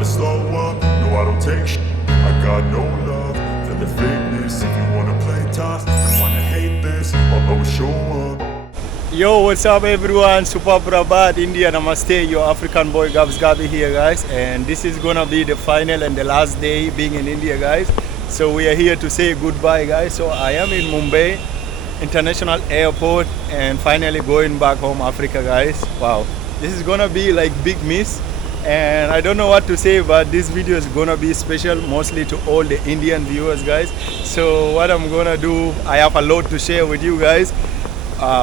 never slow up. No, I don't take shit. I got no love for the fakeness. If you wanna play tough and wanna hate this, I'll always show up. Yo, what's up everyone? Super Prabat, India, Namaste. Your African boy Gabs Gabi here, guys. And this is gonna be the final and the last day being in India, guys. So we are here to say goodbye, guys. So I am in Mumbai International Airport and finally going back home, Africa, guys. Wow, this is gonna be like big miss. And I don't know what to say, but this video is gonna be special mostly to all the Indian viewers, guys. So what I'm gonna do, I have a lot to share with you guys.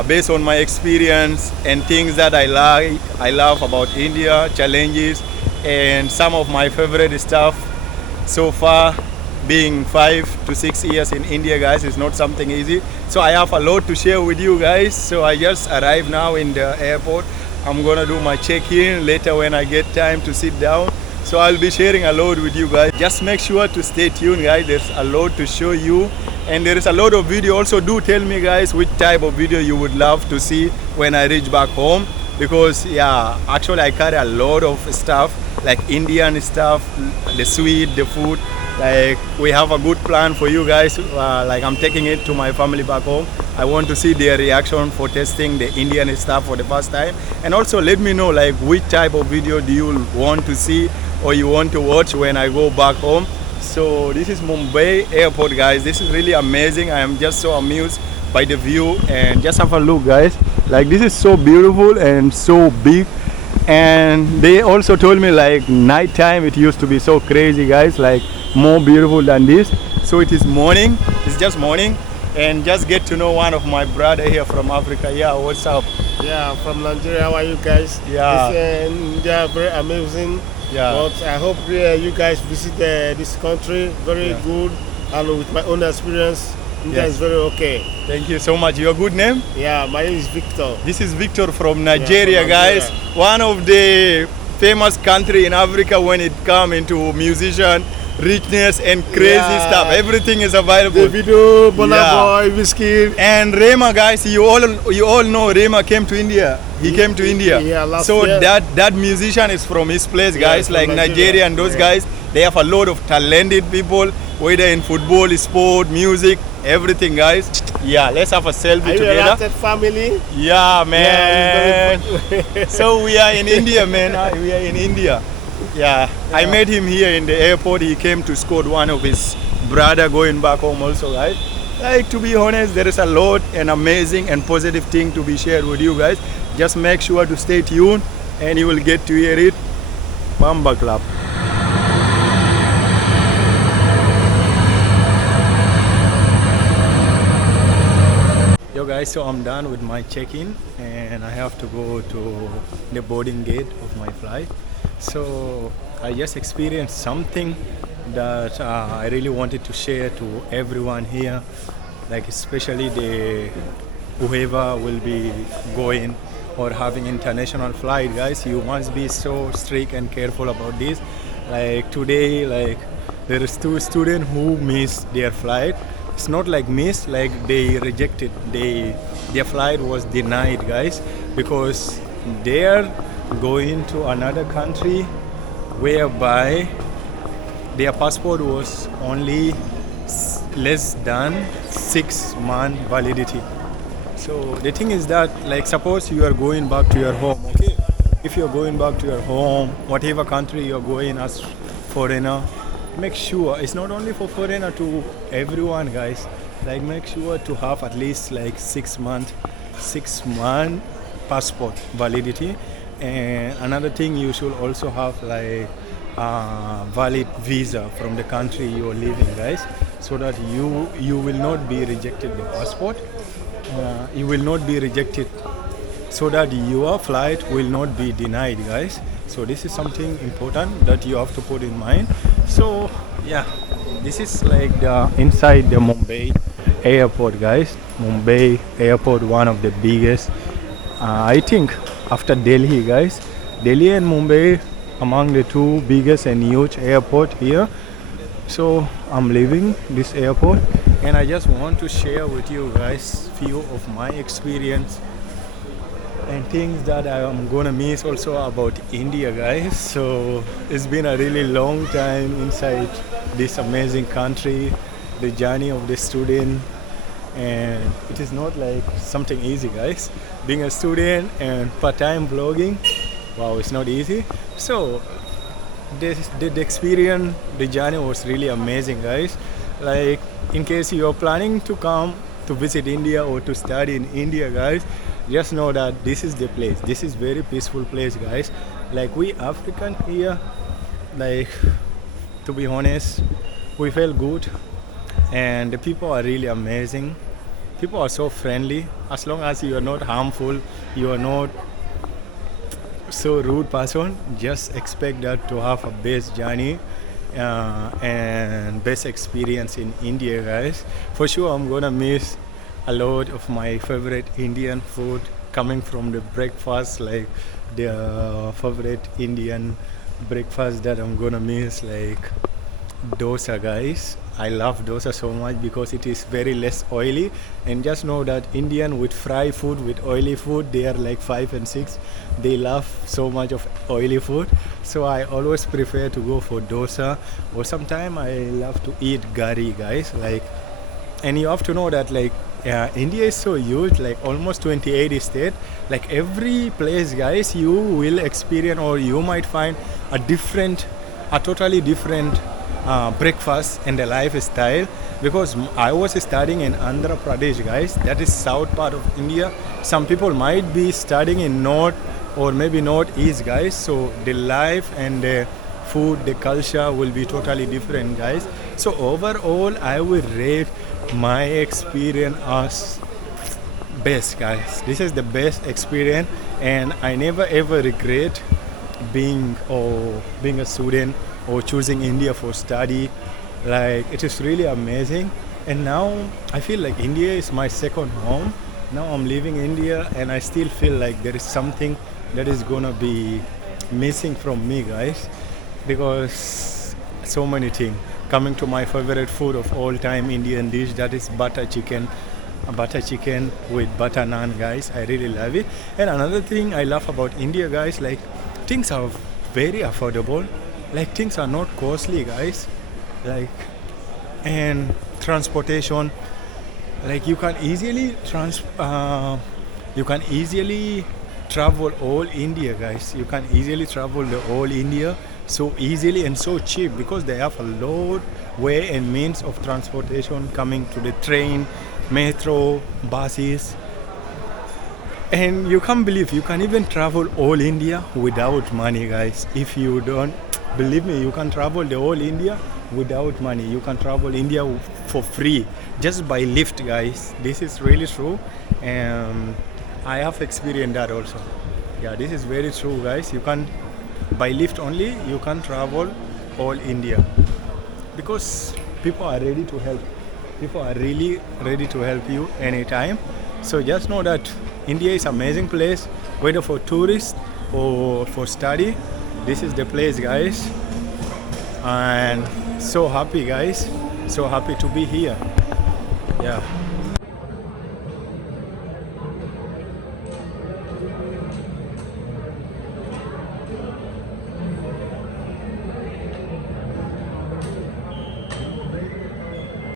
Based on my experience and things that I love about India, challenges, and some of my favorite stuff so far. Being 5 to 6 years in India, guys, is not something easy. So I have a lot to share with you guys. So I just arrived now in the airport. I'm gonna do my check-in later when I get time to sit down. So I'll be sharing a lot with you guys. Just make sure to stay tuned, guys. There's a lot to show you. And there is a lot of video. Also, do tell me, guys, which type of video you would love to see when I reach back home. Because, yeah, actually I carry a lot of stuff, like Indian stuff, the sweet, the food. Like, we have a good plan for you guys. Like, I'm taking it to my family back home. I want to see their reaction for testing the Indian stuff for the first time. And also let me know, like, which type of video do you want to see or you want to watch when I go back home. So this is Mumbai airport, guys. This is really amazing. I am just so amused by the view, and just have a look, guys. Like, this is so beautiful and so big. And they also told me, like, nighttime it used to be so crazy, guys, like more beautiful than this. So it is morning. It's just morning, and just get to know one of my brother here from Africa. Yeah, what's up? Yeah, I'm from Nigeria. How are you guys? Yeah. It's India, very amazing. Yeah. But I hope you guys visit this country. Very good. And with my own experience, India is very okay. Thank you so much. Your good name? Yeah, my name is Victor. This is Victor from Nigeria, from guys. Nigeria. One of the famous country in Africa when it come into musician, richness and crazy stuff. Everything is available. Davido, Burna Boy, Whiskey. And Rema, guys, you all know Rema came to India. He came to India. Yeah, last so year. that musician is from his place, guys. Like Nigeria and those guys, they have a lot of talented people, whether in football, sport, music, everything, guys. Yeah, let's have a selfie Are you together. a United family? Yeah, man. Yeah, So we are in India, man. We are in India. Yeah, I met him here in the airport. He came to escort one of his brother going back home also, guys. Like, to be honest, there is a lot and amazing and positive thing to be shared with you guys. Just make sure to stay tuned and you will get to hear it. Bamba Club. Yo guys, so I'm done with my check-in and I have to go to the boarding gate of my flight. So I just experienced something that I really wanted to share to everyone here, like especially whoever will be going or having international flight, guys. You must be so strict and careful about this. Like today, like there is 2 students who missed their flight. It's not like missed, like they rejected. Their flight was denied, guys, because they're going to another country whereby their passport was only less than 6 month validity. So the thing is that, like, suppose you are going back to your home, okay? If you're going back to your home, whatever country you're going as foreigner, make sure it's not only for foreigner, to everyone, guys. Like, make sure to have at least like 6 month passport validity. And another thing, you should also have like valid visa from the country you are living, guys, so that you will not be rejected the passport. You will not be rejected, so that your flight will not be denied, guys. So this is something important that you have to put in mind. So yeah, this is like the inside the Mumbai airport, guys. Mumbai airport, one of the biggest, I think after Delhi, guys. Delhi and Mumbai among the 2 biggest and huge airport here. So I'm leaving this airport and I just want to share with you guys few of my experience and things that I'm gonna miss also about India, guys. So it's been a really long time inside this amazing country, the journey of the student, and it is not like something easy, guys. Being a student and part-time vlogging, wow, it's not easy. So the experience, the journey was really amazing, guys. Like, in case you're planning to come to visit India or to study in India, guys, just know that this is the place. This is very peaceful place, guys. Like, we African here, like, to be honest, we felt good, and the people are really amazing. People are so friendly. As long as you are not harmful, you are not so rude person, just expect that to have a best journey and best experience in India, guys. For sure, I'm gonna miss a lot of my favorite Indian food coming from the breakfast, like the favorite Indian breakfast that I'm gonna miss, like dosa, guys. I love dosa so much because it is very less oily, and just know that Indian with fry food, with oily food, they are like 5 and 6. They love so much of oily food, so I always prefer to go for dosa, or sometimes I love to eat gari, guys. Like, and you have to know that, like, India is so huge, like almost 28 states. Like, every place, guys, you will experience, or you might find a totally different breakfast and the lifestyle. Because I was studying in Andhra Pradesh, guys, that is south part of India. Some people might be studying in north or maybe northeast, guys. So the life and the food, the culture will be totally different, guys. So overall, I will rate my experience as best, guys. This is the best experience, and I never ever regret being a student or choosing India for study. Like, it is really amazing, and now I feel like India is my second home. Now I'm leaving India, and I still feel like there is something that is gonna be missing from me, guys, because so many things. Coming to my favorite food of all time Indian dish, that is butter chicken with butter naan, guys. I really love it. And another thing I love about India, guys, like, things are very affordable. Like, things are not costly, guys. Like, and transportation, like, you can easily travel all India, guys. You can easily travel the whole India so easily and so cheap, because they have a lot way and means of transportation, coming to the train, metro, buses. And you can't believe you can even travel all India without money, guys. If you don't believe me, you can travel the whole India without money. You can travel India for free just by lift, guys. This is really true, and I have experienced that also. Yeah, this is very true, guys. You can, by lift only, you can travel all India, because people are ready to help. People are really ready to help you anytime. So just know that India is an amazing place, whether for tourists or for study. This is the place, guys, and so happy, guys, so happy to be here. Yeah.